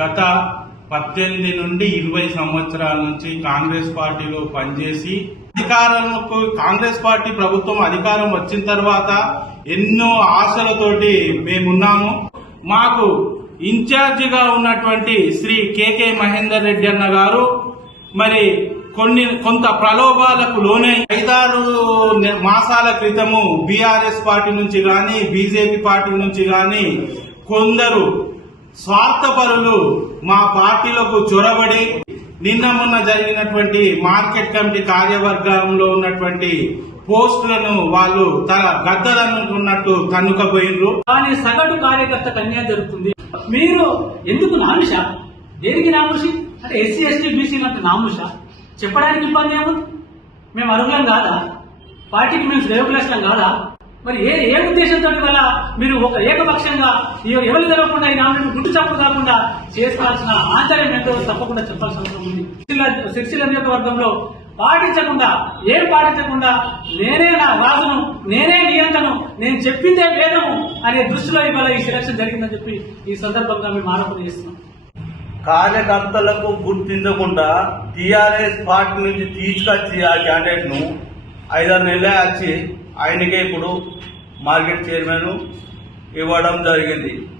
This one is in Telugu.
గత 18 నుండి 20 సంవత్సరాల నుంచి కాంగ్రెస్ పార్టీలో పనిచేసి అధికారంలో కాంగ్రెస్ పార్టీ ప్రభుత్వం అధికారం వచ్చిన తర్వాత ఎన్నో ఆశలతోటి మేమున్నాము. మాకు ఇన్ఛార్జిగా ఉన్నటువంటి శ్రీ కేకే మహేందర్ రెడ్డి అన్న గారు మరి కొంత ప్రలోభాలకు లోనై 5-6 మాసాల క్రితము బీఆర్ఎస్ పార్టీ నుంచి గాని బీజేపీ పార్టీ నుంచి గాని కొందరు స్వార్థపరులు మా పార్టీలకు చొరబడి నిన్న మొన్న జరిగినటువంటి మార్కెట్ కమిటీ కార్యవర్గంలో ఉన్నటువంటి పోస్టులను వాళ్ళు తల గద్దలనుకున్నట్టు తన్నుకపోయినరు. కానీ సగటు కార్యకర్తకు అన్యాయం జరుగుతుంది. మీరు ఎందుకు నాముష? దేనికి నాముషి అంటే ఎస్సీ ఎస్టీ బీసీలు అంటే నాముష చెప్పడానికి ఇబ్బంది ఏముంది? మేము అర్హులం కాదా? పార్టీకి మేము శ్రేయోభిలాషులం కాదా? మరి ఏ ఉద్దేశంతో వల్ల మీరు ఒక ఏకపక్షంగా ఎవరు తెలవకుండా ఈ నామినేషన్ గుట్టు చప్పుడు కాకుండా చేసుకోవాల్సిన ఆంతర్యం ఏంటో తప్పకుండా చెప్పాల్సిన అవసరం ఉంది. సిరిసిల్ల నియోజకవర్గంలో ఏం పాటించకుండా నేనే నా రాజును, నేనే నియంత్రణను, నేను చెప్పిందే వేదము అనే దృష్టిలో ఇవాళ ఈ సెలక్షన్ జరిగిందని చెప్పి ఈ సందర్భంగా మేము ఆరోపణ చేస్తున్నాం. కార్యకర్తలకు గుర్తించకుండా టీఆర్ఎస్ పార్టీ నుంచి తీసుకొచ్చి ఆ క్యాండిడేట్ ను 5-6 నెలలే వచ్చి ఆయనకే ఇప్పుడు మార్కెట్ చైర్మన్ ఇవ్వడం జరిగింది.